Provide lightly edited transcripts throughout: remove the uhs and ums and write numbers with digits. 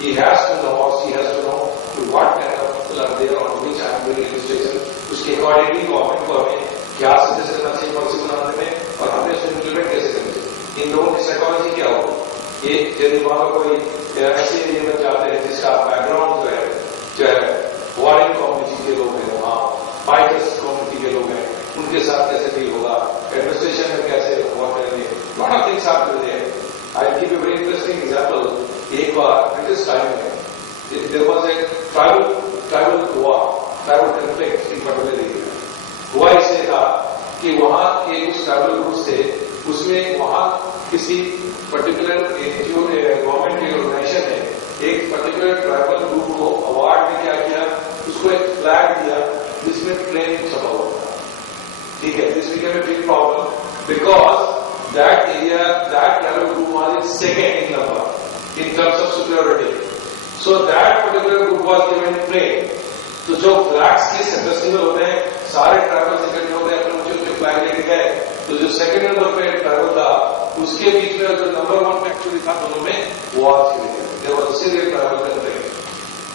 He has to know or she has to know what kind of people are there on which annual registration. उसके accordingly government को हमें क्या सजेस्ट करना चाहिए पॉलिसी बनाने में और हमें उसको इम्प्लीमेंट कैसे करना चाहिए। इन लोगों की साइकोलॉजी क्या हो, ये यदि वहां कोई ऐसे एरिया में जाते हैं जिसका बैकग्राउंड जो है वॉरिंग कम्युनिटी के लोग हैं, वहां फाइटर्स कम्युनिटी के लोग हैं, उनके साथ कैसे डील होगा, एडमिनिस्ट्रेशन में कैसे वर्क करेंगे, lot of things are there. I give you very interesting example. एक बार ब्रिटिश टाइम में there was a tribal war, tribal conflict in particular area. हुआ इससे था कि वहां के उस ट्राइबल ग्रुप से उसमें वहां किसी पर्टिकुलर जो गवर्नमेंट की ऑर्गेनाइजेशन है एक पर्टिकुलर ट्राइबल ग्रुप को अवार्ड में क्या किया, उसको एक फ्लैग दिया जिसमें ट्रेन छपा हुआ था। ठीक है, this became a big problem because that area that tribal group was second in number in terms of superiority, so that particular group was given train. तो जो फ्लैग्स के फेस्टिवल होते हैं सारे ट्राइबल सेक्रेटरी होते हैं अपने ऊंचे फ्लैग लेके गए, तो जो सेकंड नंबर पे ट्राइबल था उसके बीच में जो नंबर वन में एक्चुअली था दोनों में वो आज सीरियल ट्राइबल करते हैं।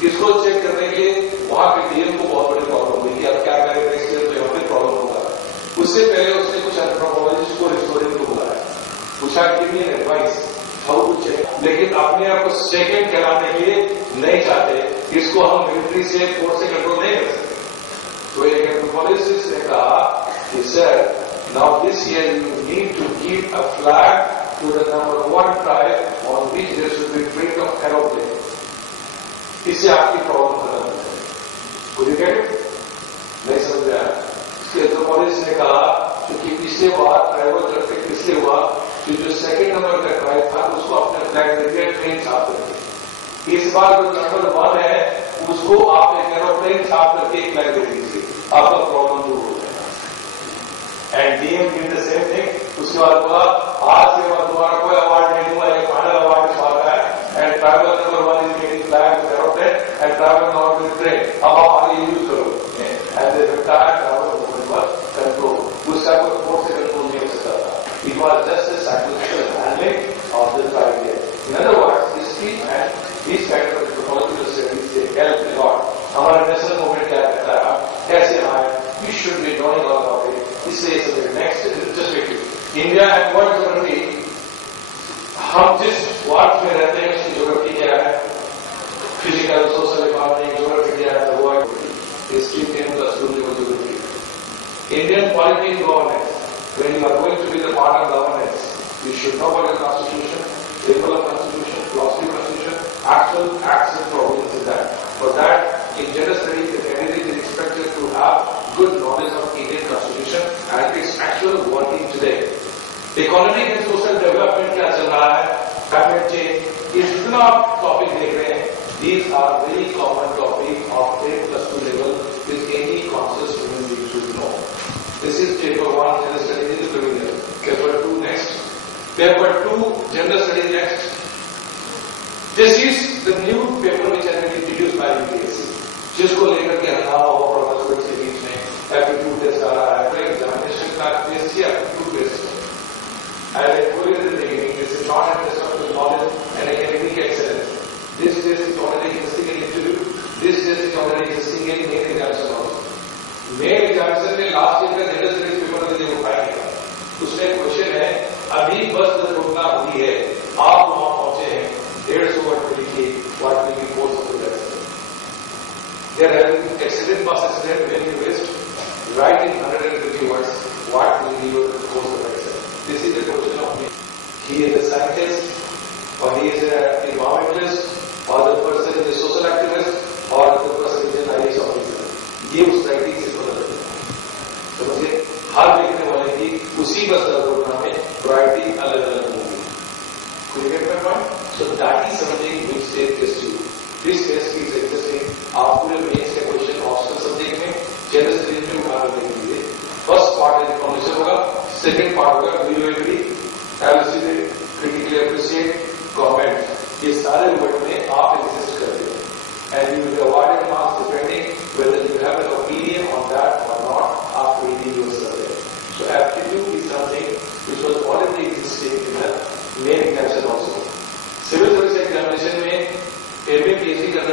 इसको चेक करने के लिए वहां के डीएम को बहुत बड़ी प्रॉब्लम हुई कि अब क्या करें, नेक्स्ट ईयर तो यहाँ पे प्रॉब्लम होगा। उससे पहले उसने कुछ एंथ्रोपोलॉजिस्ट को हिस्टोरियन को बुलाया, पूछा कि एडवाइस हाउ टू चेक, लेकिन अपने आप को सेकेंड कराने के लिए नहीं चाहते, इसको हम मिलिट्री से फोर्स से कंट्रोल नहीं कर सकते। तो एक एंथ्रोपोलॉजिस्ट ने कहा कि sir now this year you need to give a flag to the number one tribe on which there should be print of aeroplane. इससे आपकी प्रॉब्लम खत्म हो जाएगी। Could you get it? नहीं समझ रहा। इसके एंथ्रोपोलॉजिस्ट ने कहा क्योंकि पिछले बार ट्राइबल कॉन्फ्लिक्ट इसलिए हुआ कि जो सेकंड नंबर का ट्राइब था उसको अपने फ्लैग देके ट्रेन छाप करके, इस बार जो नंबर वन है उसको आप एक एरोप्लेन छाप करके एक फ्लैग दे दीजिए, आपका प्रॉब्लम दूर हो जाएगा। And DM did the same thing. उसके बाद बोला आज के बाद दोबारा कोई अवार्ड नहीं दूंगा, एक फाइनल अवार्ड इस बार है and tribal number one is getting flag aeroplane and tribal number two train, अब आप आगे यूज करो। And the retired tribal movement was control, उसका कोई फोर्स से कंट्रोल नहीं हो सकता था। It was just a psychological handling of the idea. In other words history and this kind of anthropological studies they help a lot. हमारा नेशनल मूवमेंट क्या कहता है, कैसे आए, we should be knowing all about it. इसलिए next introspective India and world geography, हम जिस वर्ल्ड में रहते हैं उसकी ज्योग्राफी क्या है, फिजिकल, सोशल, इकोनॉमिक ज्योग्राफी क्या है, world history ten plus two level geography. Indian polity and governance, when you are going to be the part of governance you should know about the constitution, table of constitution, philosophy of constitution, actual acts and provisions in that. For that, in gender studies, the candidate is expected to have good knowledge of Indian constitution and its actual working today. Economic and social development क्या चल रहा है, climate change, ये जितना आप टॉपिक देख रहे हैं, these are very common topic of 10+2 level which any conscious human being should know. This is paper 1, gender studies in the preliminary. Paper 2 next. Paper 2, gender studies next. This is the new paper which has been introduced by UPSC, जिसको लेकर के हंगामा हुआ प्रोफेसर के बीच में। Aptitude test आ रहा है, तो एग्जामिनेशन का टेस्ट या एप्टीट्यूड टेस्ट है। As I told you in the beginning, this is not a test of knowledge and academic excellence. This test is already existing in interview. This test is already existing in main examination also. Main examination में last year का gender studies paper में जो उठाएगा उसमें क्वेश्चन है, अभी बस दुर्घटना हुई है, आप वहां पहुंचे हैं, 150 वर्ड लिखिए, what will be course of the there having accident bus accident when you waste, right in 150 words, what will be your course of accident. This is the question of me. He is a scientist और he is a environmentalist और the person is a social activist और the person is an IAS officer. ये उस राइटिंग से पता चलता है। समझिए, हर लिखने वाले की उसी बस दुर्घटना में वैरायटी अलग अलग होगी। So that is something which they test you. This test is interesting. आप पूरे मेंस के क्वेश्चन ऑप्शनल सब्जेक्ट में जनरल स्टडीज में उठा कर देखेंगे। फर्स्ट पार्ट इन्फॉर्मेशन होगा, सेकंड पार्ट होगा do you agree, elucidate, critically appreciate, comment. ये सारे वर्ड में आप एग्जिस्ट करते हैं and you will be awarded marks depending whether you have an opinion on that or not after reading your survey. So aptitude is something which was already existing in the main examination also. Civil service examination में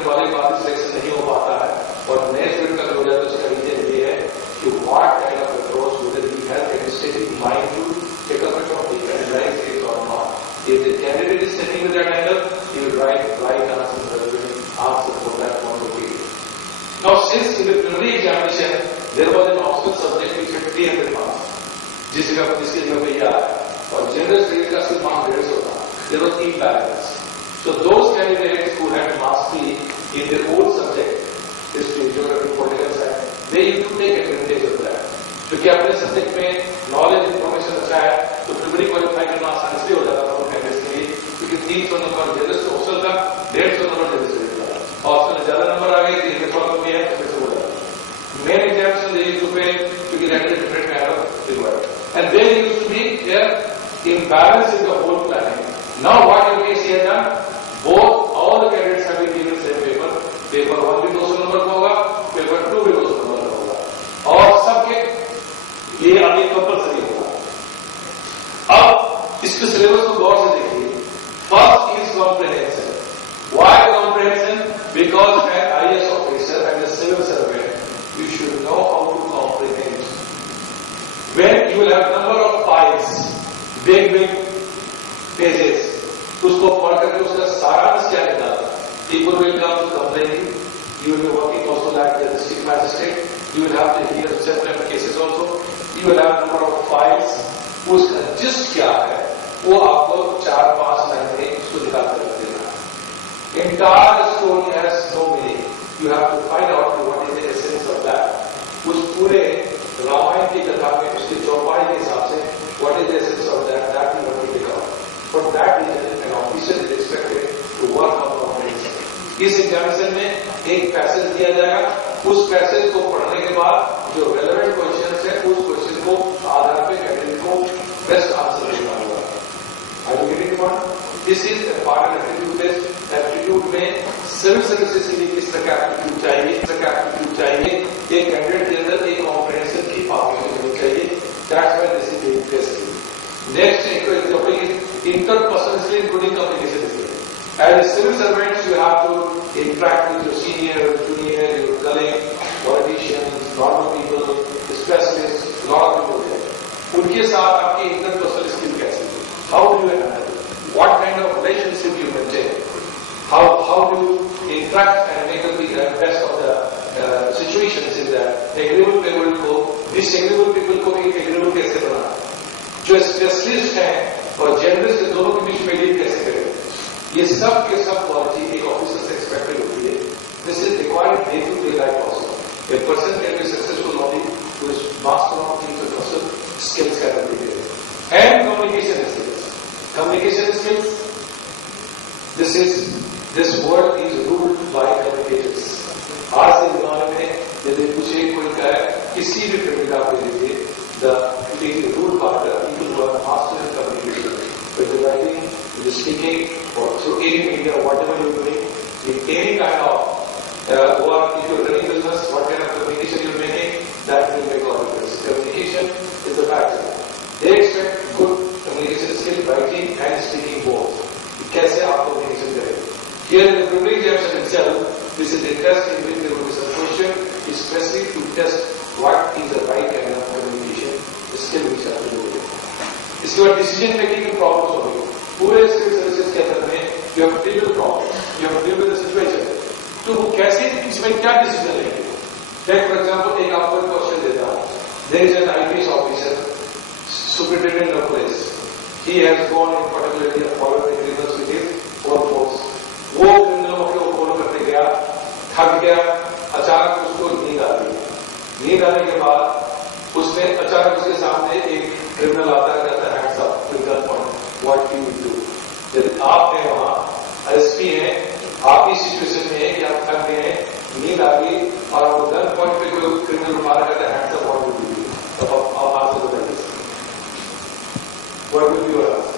वाले बाद सिलेक्शन नहीं हो पाता है और नए स्टूडेंट का हो जाए तो उसका रीजन ये है कि what kind of approach whether he has a state in mind to take up a topic and write it or not. If the candidate is taking with that angle, he will write right answers relevant answer for that point of view. Now, since in the preliminary examination there was an optional subject which had 300 marks, जिसके जगह पे यह आया और general studies का सिर्फ मार्क्स 150 था. There were 3 balance. So those candidates who had mastery in their own subject, history, geography, political science, they used to take advantage of that. क्योंकि अपने सब्जेक्ट में नॉलेज इन्फॉर्मेशन अच्छा है तो प्रिलिमिनरी क्वालिफाई करना आसान से हो जाता था उन कैंडिडेट्स के लिए, क्योंकि 300 नंबर जनरल से ऑप्शनल का 150 नंबर जनरल से मिलता था. ऑप्शनल ज्यादा नंबर आ गए जिनके फॉर्म में है तो कैसे हो जाता. Main examination they used to pay क्योंकि that is different kind of required and they used to be here imbalance in the whole planning. Now what UPSC has done, all the candidates have been given same paper. Paper 1 भी 200 नंबर का होगा, पेपर 2 भी 200 नंबर का होगा और सबके ये आगे कंपल्सरी होगा. अब इसके सिलेबस को गौर से देखिए. First is comprehension. Why comprehension? Because an IAS officer and a civil servant you should know how to comprehend. When you will have number of files, big pages, उसको पढ़ करके उसका सारांश क्या निकालना. People will come to complain you. You will be working also like the district magistrate. You will have to hear several cases also. You will have number of files. उसका जिस्ट क्या है वो आपको 4-5 लाइन में उसको निकाल कर रख देना. Entire story has no meaning. You have to find out what is the essence of that. उस पूरे रामायण की कथा में उसकी चौपाई के हिसाब से what is the essence of that we want to pick out. For that reason, an officer is expected to work on comprehension. इस एग्जामिनेशन में एक पैसेज दिया जाएगा. उस पैसेज को पढ़ने के बाद जो रेलेवेंट क्वेश्चन है उस क्वेश्चन को आधार पे कैंडिडेट को बेस्ट आंसर देना होगा. Are you getting the point? This is a part of aptitude test. Aptitude में सिविल सर्विसेज के लिए किस तरह का एप्टीट्यूड चाहिए, एक कैंडिडेट के अंदर एक कॉम्प्रिहेंशन की फॉर्मेशन होनी चाहिए. That's why this is being tested. Next एक topic is interpersonal skill including communication skill. As a civil servant, you have to interact with your senior, junior, your colleague, politicians, normal people, specialists, lot of people there. उनके साथ आपकी interpersonal skill कैसे? How do you handle? What kind of relationship you maintain? How do you interact and make the best of the situations in that agreeable people को disagreeable people को भी agreeable कैसे बनाना? जो स्पेशलिस्ट हैं और जर्नलिस्ट के दोनों के बीच में डील कैसे करें? ये सब के सब क्वालिटी एक ऑफिसर से एक्सपेक्टेड होती है. This is required day to day life also. A person can be successful only to is master of interpersonal skills can be and communication skills. Communication skills, this world is ruled by communicators. आज के जमाने में यदि पूछे कोई कहे किसी भी फील्ड आप ले लीजिए, the rule by the people who are master in communication, whether writing, whether speaking, or through any media, whatever you're doing, in any kind of work, if you're running business, what kind of communication you're making, that will make all difference. Communication is the factor. They expect good communication skill, writing and speaking both. कैसे आप communication करें? Here in the preliminary examination itself, this is a test in which there will be some question, especially to test what is the right kind of communication skill which have to do with it. इसके बाद decision making की प्रॉब्लम्स होगी. पूरे civil services के अंदर में you have to deal with problem, you have to deal with the situation. तो वो कैसे इसमें क्या डिसीजन लेंगे? लाइक फॉर एग्जांपल एक आपको क्वेश्चन देता हूं. There is an IPS officer, superintendent of police. He has gone in particularly follow the criminals with his own force. वो क्रिमिनलों को फॉलो करते गया, थक गया, अचानक उसको नींद आ गई. नींद आने के बाद उसने अचानक उसके सामने एक क्रिमिनल आता है, कहता है hands up with gun point. What do you do? यदि आप हैं वहां एसपी हैं, आप इस सिचुएशन में हैं कि आप थक गए हैं, नींद आ गई और आपको गन पॉइंट पे कोई क्रिमिनल मारा कहता है hands up, what do you do? तब आप आंसर बताइए. What will be your answer?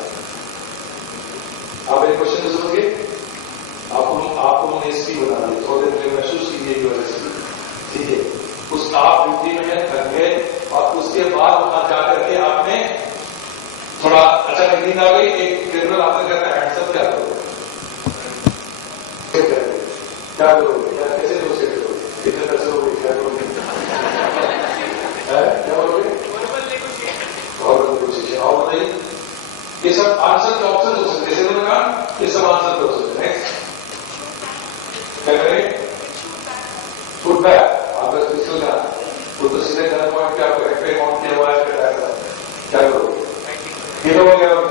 आप एक क्वेश्चन समझिए. आपको एसपी बना दिए, थोड़े देर महसूस कीजिए यूर एसपी. ठीक है, उस आप ड्यूटी में थक गए और उसके बाद वहां जाकर के आपने थोड़ा अचानक नींद आ गई, एक क्रिमिनल आता कहता है हैंड्स अप, क्या करो? क्या करोगे, क्या कैसे नेगोशिएट करोगे, कितने पैसे लोगे, क्या करोगे, क्या बोलोगे, नॉर्मल नेगोशिएशन। और बताइए, ये सब आंसर के ऑप्शन हो सकते, जैसे मैंने कहा ये सब आंसर हो सकते। नेक्स्ट क्या करें, फुटबैक आपका स्पेशल का वो तो सीधे करना पॉइंट क्या आपको एक्ट अमाउंट किया हुआ है, क्या करोगे, किलो वगैरह